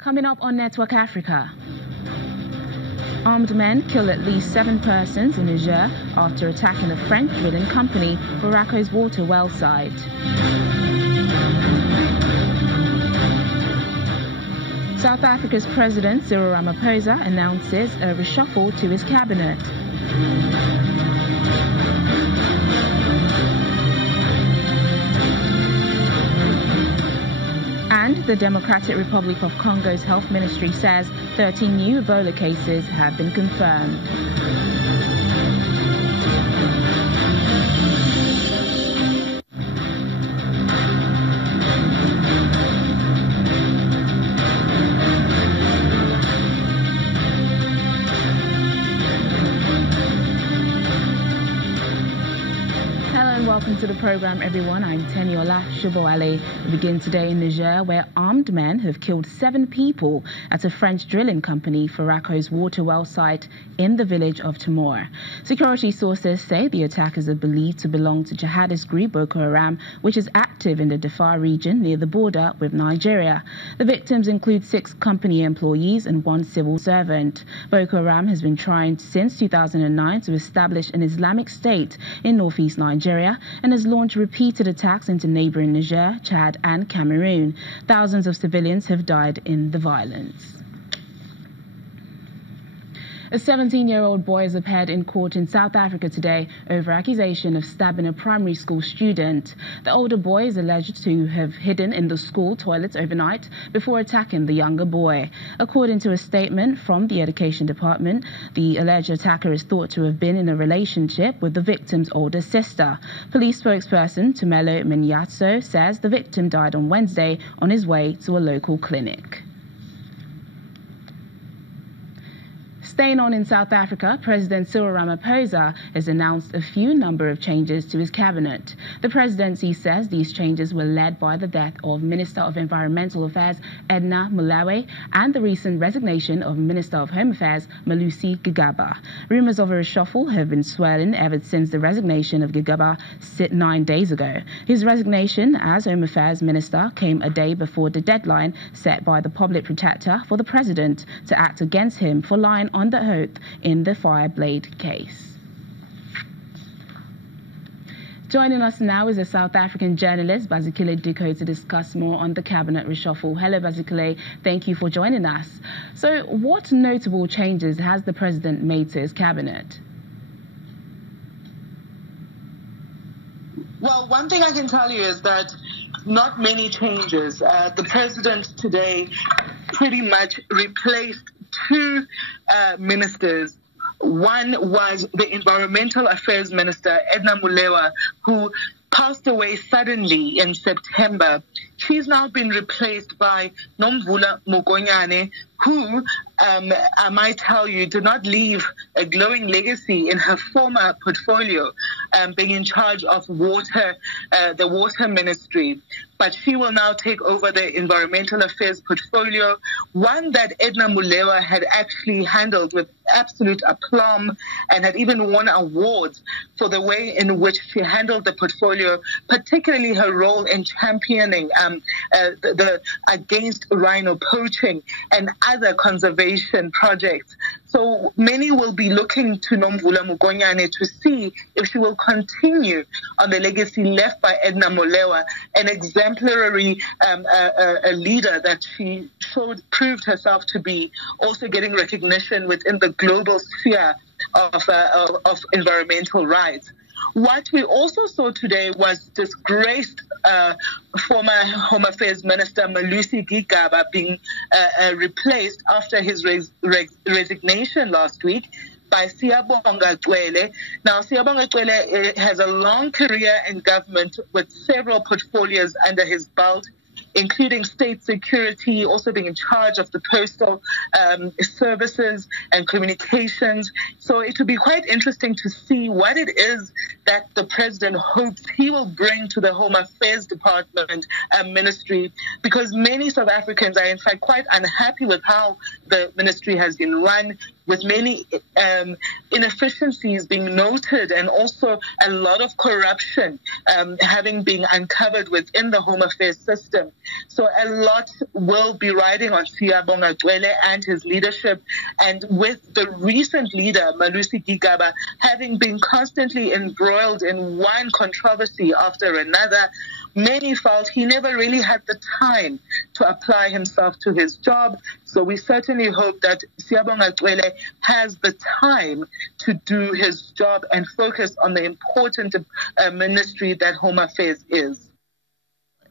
Coming up on Network Africa. Armed men kill at least 7 persons in Niger after attacking a French drilling company for Rako's water well site. South Africa's President Cyril Ramaphosa announces a reshuffle to his cabinet. And the Democratic Republic of Congo's health ministry says 13 new Ebola cases have been confirmed. Welcome to the program, everyone. I'm Teniola Shubowale. We begin today in Niger, where armed men have killed 7 people at a French drilling company for Rako's water well site in the village of Timor. Security sources say the attackers are believed to belong to jihadist group Boko Haram, which is active in the Diffa region near the border with Nigeria. The victims include 6 company employees and 1 civil servant. Boko Haram has been trying since 2009 to establish an Islamic state in northeast Nigeria and has launched repeated attacks into neighboring Niger, Chad and Cameroon. Thousands of civilians have died in the violence. A 17-year-old boy has appeared in court in South Africa today over accusation of stabbing a primary school student. The older boy is alleged to have hidden in the school toilets overnight before attacking the younger boy. According to a statement from the Education Department, the alleged attacker is thought to have been in a relationship with the victim's older sister. Police spokesperson Tumelo Menyatso says the victim died on Wednesday on his way to a local clinic. Staying on in South Africa, President Cyril Ramaphosa has announced a few number of changes to his cabinet. The presidency says these changes were led by the death of Minister of Environmental Affairs Edna Molewa and the recent resignation of Minister of Home Affairs Malusi Gigaba. Rumors of a reshuffle have been swirling ever since the resignation of Gigaba 9 days ago. His resignation as Home Affairs Minister came a day before the deadline set by the Public Protector for the President to act against him for lying under oath in the Fireblade case. Joining us now is a South African journalist, Bazikile Diko, to discuss more on the cabinet reshuffle. Hello, Bazikile. Thank you for joining us. So, what notable changes has the president made to his cabinet? Well, one thing I can tell you is that not many changes. The president today pretty much replaced 2 ministers. One was the Environmental Affairs Minister, Edna Molewa, who passed away suddenly in September. She's now been replaced by Nomvula Mokonyane, who, I might tell you, did not leave a glowing legacy in her former portfolio, being in charge of water, the water ministry. But she will now take over the environmental affairs portfolio, one that Edna Molewa had actually handled with absolute aplomb and had even won awards for the way in which she handled the portfolio, particularly her role in championing the against rhino poaching and other conservation projects. So many will be looking to Nomvula Mokonyane to see if she will continue on the legacy left by Edna Molewa, an exemplary a leader that she proved herself to be, also getting recognition within the global sphere of environmental rights. What we also saw today was disgraced former Home Affairs Minister Malusi Gigaba being replaced after his resignation last week by Siyabonga Cwele. Now, Siyabonga Cwele has a long career in government with several portfolios under his belt, including state security, also being in charge of the postal services and communications. So it will be quite interesting to see what it is that the president hopes he will bring to the Home Affairs Department ministry, because many South Africans are in fact quite unhappy with how the ministry has been run. with many inefficiencies being noted and also a lot of corruption having been uncovered within the Home Affairs system. So a lot will be riding on Siyabonga Cwele and his leadership. And with the recent leader, Malusi Gigaba, having been constantly embroiled in one controversy after another, many felt he never really had the time to apply himself to his job. So we certainly hope that Siyabonga Cwele has the time to do his job and focus on the important ministry that Home Affairs is.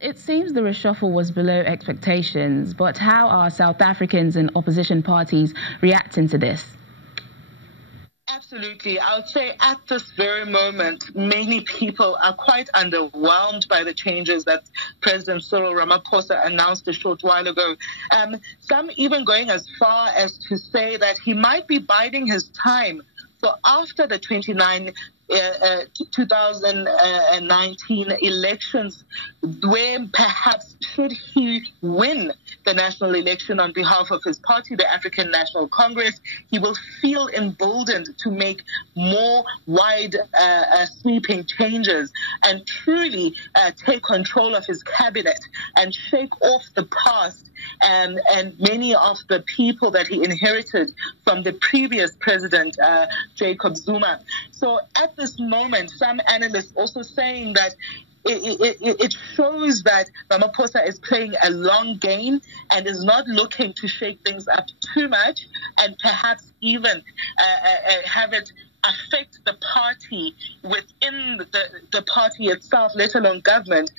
It seems the reshuffle was below expectations, but how are South Africans and opposition parties reacting to this? Absolutely. I would say at this very moment, many people are quite underwhelmed by the changes that President Cyril Ramaphosa announced a short while ago. Some even going as far as to say that he might be biding his time for after the 2019 elections, where perhaps should he win the national election on behalf of his party, the African National Congress, he will feel emboldened to make more wide sweeping changes and truly take control of his cabinet and shake off the past and many of the people that he inherited from the previous president, Jacob Zuma. So at this moment, some analysts also saying that it shows that Ramaphosa is playing a long game and is not looking to shake things up too much and perhaps even have it affect the party within the party itself, let alone government,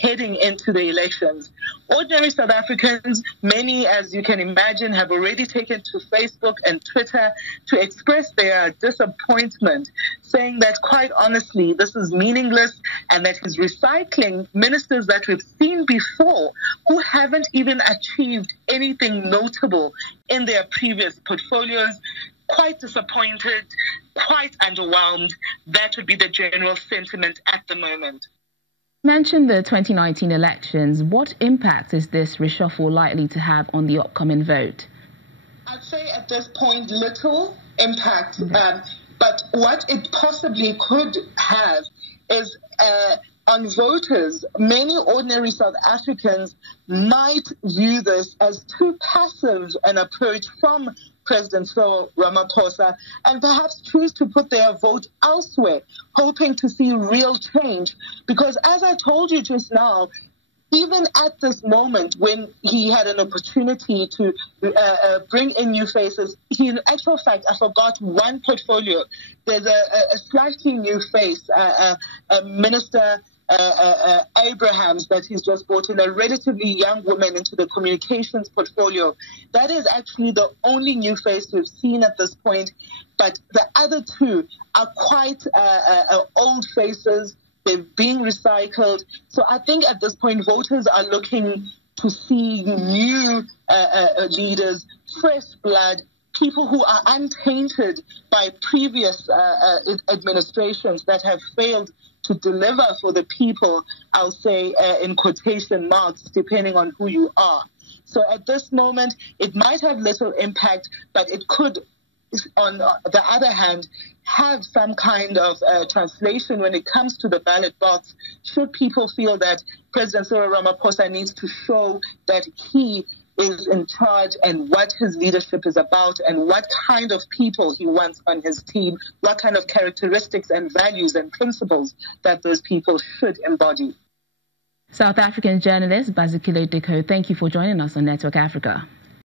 heading into the elections. Ordinary South Africans, many, as you can imagine, have already taken to Facebook and Twitter to express their disappointment, saying that, quite honestly, this is meaningless and that he's recycling ministers that we've seen before who haven't even achieved anything notable in their previous portfolios. Quite disappointed, quite underwhelmed. That would be the general sentiment at the moment. You mentioned the 2019 elections. What impact is this reshuffle likely to have on the upcoming vote? I'd say at this point, little impact. But what it possibly could have is on voters. Many ordinary South Africans might view this as too passive an approach from President Cyril Ramaphosa and perhaps choose to put their vote elsewhere, hoping to see real change. Because as I told you just now, even at this moment when he had an opportunity to bring in new faces, he, in actual fact, I forgot one portfolio. There's a slightly new face, Minister Abrahams, that he's just brought in, a relatively young woman into the communications portfolio. That is actually the only new face we've seen at this point. But the other two are quite old faces. They're being recycled. So I think at this point, voters are looking to see new leaders, fresh blood, people who are untainted by previous administrations that have failed to deliver for the people, I'll say in quotation marks, depending on who you are. So at this moment, it might have little impact, but it could, on the other hand, have some kind of translation when it comes to the ballot box, should people feel that President Cyril Ramaphosa needs to show that he is in charge and what his leadership is about and what kind of people he wants on his team, what kind of characteristics and values and principles that those people should embody. South African journalist Bazikile Diko, thank you for joining us on Network Africa.